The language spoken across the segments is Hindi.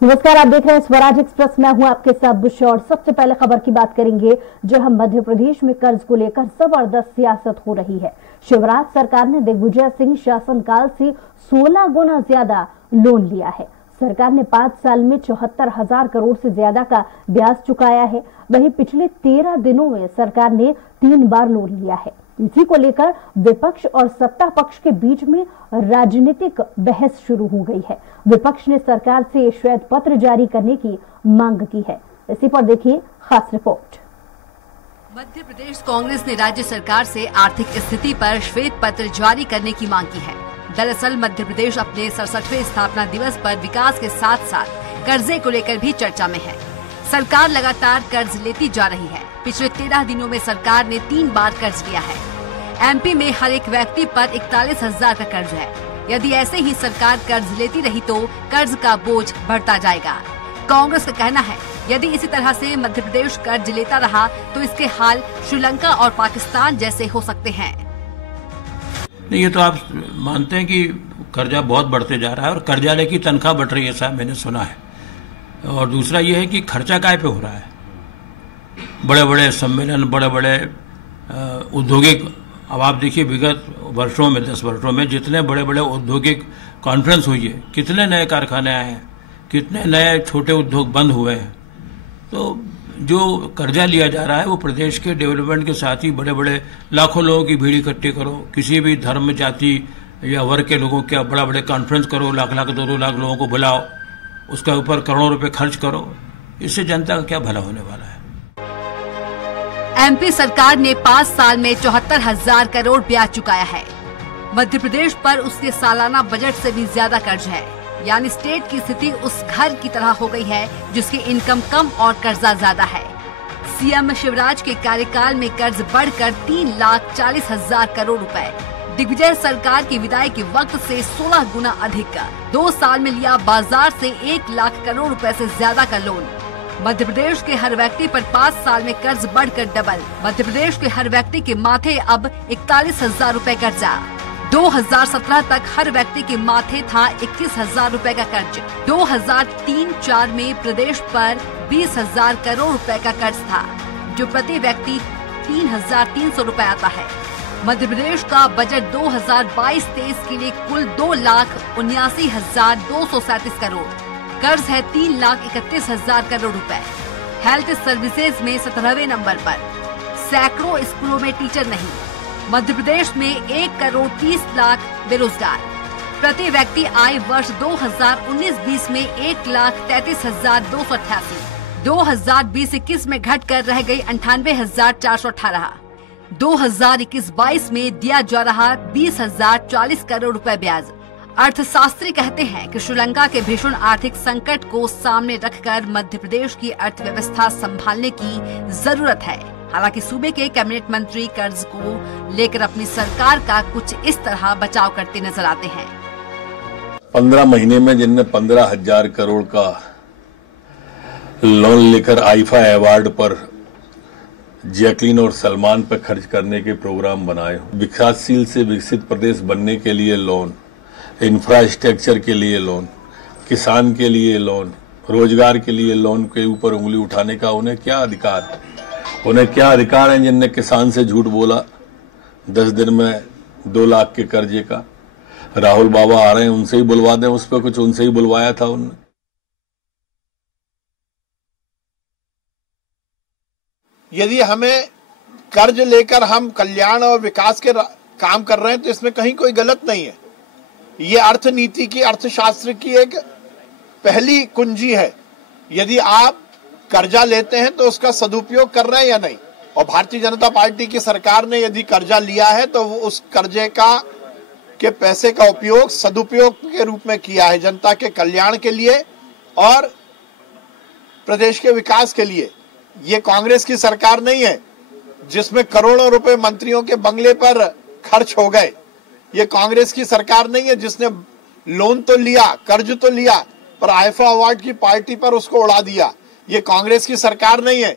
नमस्कार, आप देख रहे हैं स्वराज एक्सप्रेस। मैं हूं आपके साथ बुश और सबसे पहले खबर की बात करेंगे। जो हम मध्य प्रदेश में कर्ज को लेकर जबरदस्त सियासत हो रही है। शिवराज सरकार ने दिग्विजय सिंह शासनकाल से 16 गुना ज्यादा लोन लिया है। सरकार ने 5 साल में 74,000 करोड़ से ज्यादा का ब्याज चुकाया है। वहीं पिछले 13 दिनों में सरकार ने 3 बार लोन लिया है। इसी को लेकर विपक्ष और सत्ता पक्ष के बीच में राजनीतिक बहस शुरू हो गई है। विपक्ष ने सरकार से श्वेत पत्र जारी करने की मांग की है। इसी पर देखिए खास रिपोर्ट। मध्य प्रदेश कांग्रेस ने राज्य सरकार से आर्थिक स्थिति पर श्वेत पत्र जारी करने की मांग की है। दरअसल मध्य प्रदेश अपने 67वें स्थापना दिवस पर विकास के साथ साथ कर्जे को लेकर भी चर्चा में है। सरकार लगातार कर्ज लेती जा रही है। पिछले 13 दिनों में सरकार ने 3 बार कर्ज लिया है। एमपी में हर एक व्यक्ति पर 41,000 का कर्ज है। यदि ऐसे ही सरकार कर्ज लेती रही तो कर्ज का बोझ बढ़ता जाएगा। कांग्रेस का कहना है, यदि इसी तरह से मध्य प्रदेश कर्ज लेता रहा तो इसके हाल श्रीलंका और पाकिस्तान जैसे हो सकते हैं। नहीं, ये तो आप मानते हैं कि कर्जा बहुत बढ़ते जा रहा है और कर्जा लेके तनख्वाह बढ़ रही है, साहब मैंने सुना है। और दूसरा ये है कि खर्चा काय पे हो रहा है। बड़े बड़े सम्मेलन, बड़े बड़े औद्योगिक, अब आप देखिए विगत वर्षों में 10 वर्षों में जितने बड़े बड़े औद्योगिक कॉन्फ्रेंस हुई है, कितने नए कारखाने आए हैं, कितने नए छोटे उद्योग बंद हुए हैं। तो जो कर्जा लिया जा रहा है वो प्रदेश के डेवलपमेंट के साथ ही बड़े बड़े लाखों लोगों की भीड़ इकट्ठी करो, किसी भी धर्म, जाति या वर्ग के लोगों के बड़ा बड़े कॉन्फ्रेंस करो, लाख लाख 2-2 लाख लोगों को बुलाओ, उसके ऊपर करोड़ों रुपए खर्च करो। इससे जनता का क्या भला होने वाला है। एमपी सरकार ने 5 साल में 74,000 करोड़ ब्याज चुकाया है। मध्य प्रदेश पर उसके सालाना बजट से भी ज्यादा कर्ज है। यानी स्टेट की स्थिति उस घर की तरह हो गई है जिसकी इनकम कम और कर्जा ज्यादा है। सीएम शिवराज के कार्यकाल में कर्ज बढ़कर 3,40,000 करोड़ रुपए, दिग्विजय सरकार की विदाई के वक्त से 16 गुना अधिक। 2 साल में लिया बाजार से 1 लाख करोड़ रुपए से ज्यादा का लोन। मध्य प्रदेश के हर व्यक्ति पर 5 साल में कर्ज बढ़कर डबल। मध्य प्रदेश के हर व्यक्ति के माथे अब 41,000 रुपए कर्जा। 2017 तक हर व्यक्ति के माथे था 21,000 रुपए का कर्ज। 2003-04 में प्रदेश पर 20,000 करोड़ रुपए का कर्ज था, जो प्रति व्यक्ति 3,300 रुपए आता है। मध्य प्रदेश का बजट 2022-23 के लिए कुल 2,79,237 करोड़। कर्ज है 3,31,000 करोड़ रुपए। हेल्थ सर्विसेज में 17वें नंबर पर। सैकड़ों स्कूलों में टीचर नहीं। मध्य प्रदेश में 1,30,00,000 बेरोजगार। प्रति व्यक्ति आय वर्ष 2019-20 में 1,33,288। 2020-21 में घटकर रह गई 98,418। 2021-22 में दिया जा रहा 20,040 करोड़ रुपए ब्याज। अर्थशास्त्री कहते हैं कि श्रीलंका के भीषण आर्थिक संकट को सामने रखकर मध्य प्रदेश की अर्थव्यवस्था संभालने की जरूरत है। हालांकि सूबे के कैबिनेट मंत्री कर्ज को लेकर अपनी सरकार का कुछ इस तरह बचाव करते नजर आते हैं। 15 महीने में जिनने 15,000 करोड़ का लोन लेकर आईफा अवार्ड पर जैकलीन और सलमान पर खर्च करने के प्रोग्राम बनाए हो। विकासशील से विकसित प्रदेश बनने के लिए लोन, इंफ्रास्ट्रक्चर के लिए लोन, किसान के लिए लोन, रोजगार के लिए लोन के ऊपर उंगली उठाने का उन्हें क्या अधिकार है? उन्हें क्या अधिकार है जिनने किसान से झूठ बोला 10 दिन में 2 लाख के कर्जे का? राहुल बाबा आ रहे हैं, उनसे ही बुलवा दें, उस पर कुछ उनसे ही बुलवाया था उन्होंने। यदि हमें कर्ज लेकर हम कल्याण और विकास के काम कर रहे हैं तो इसमें कहीं कोई गलत नहीं है। ये अर्थनीति की, अर्थशास्त्र की एक पहली कुंजी है। यदि आप कर्जा लेते हैं तो उसका सदुपयोग कर रहे हैं या नहीं। और भारतीय जनता पार्टी की सरकार ने यदि कर्जा लिया है तो वो उस कर्जे के पैसे का उपयोग सदुपयोग के रूप में किया है, जनता के कल्याण के लिए और प्रदेश के विकास के लिए। ये कांग्रेस की सरकार नहीं है जिसमें करोड़ों रुपए मंत्रियों के बंगले पर खर्च हो गए। ये कांग्रेस की सरकार नहीं है जिसने लोन तो लिया, कर्ज तो लिया, पर आईफा अवार्ड की पार्टी पर उसको उड़ा दिया। ये कांग्रेस की सरकार नहीं है।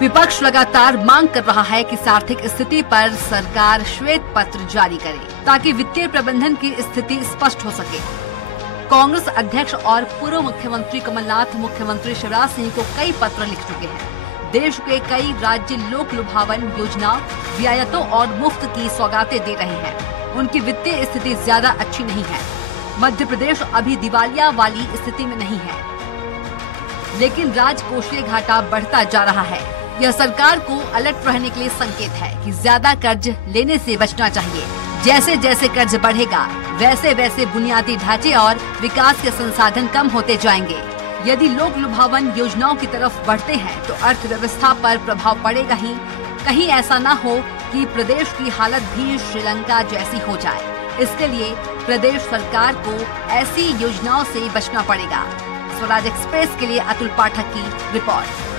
विपक्ष लगातार मांग कर रहा है कि आर्थिक स्थिति पर सरकार श्वेत पत्र जारी करे ताकि वित्तीय प्रबंधन की स्थिति स्पष्ट हो सके। कांग्रेस अध्यक्ष और पूर्व मुख्यमंत्री कमलनाथ मुख्यमंत्री शिवराज सिंह को कई पत्र लिख चुके हैं। देश के कई राज्य लोक लुभावन योजना, रियायतों और मुफ्त की सौगातें दे रहे हैं। उनकी वित्तीय स्थिति ज्यादा अच्छी नहीं है। मध्य प्रदेश अभी दिवालिया वाली स्थिति में नहीं है, लेकिन राजकोषीय घाटा बढ़ता जा रहा है। यह सरकार को अलर्ट रहने के लिए संकेत है कि ज्यादा कर्ज लेने से बचना चाहिए। जैसे जैसे कर्ज बढ़ेगा, वैसे वैसे बुनियादी ढांचे और विकास के संसाधन कम होते जाएंगे। यदि लोक लुभावन योजनाओं की तरफ बढ़ते हैं तो अर्थव्यवस्था पर प्रभाव पड़ेगा ही। कहीं ऐसा न हो कि प्रदेश की हालत भी श्रीलंका जैसी हो जाए। इसके लिए प्रदेश सरकार को ऐसी योजनाओं से बचना पड़ेगा। स्वराज एक्सप्रेस के लिए अतुल पाठक की रिपोर्ट।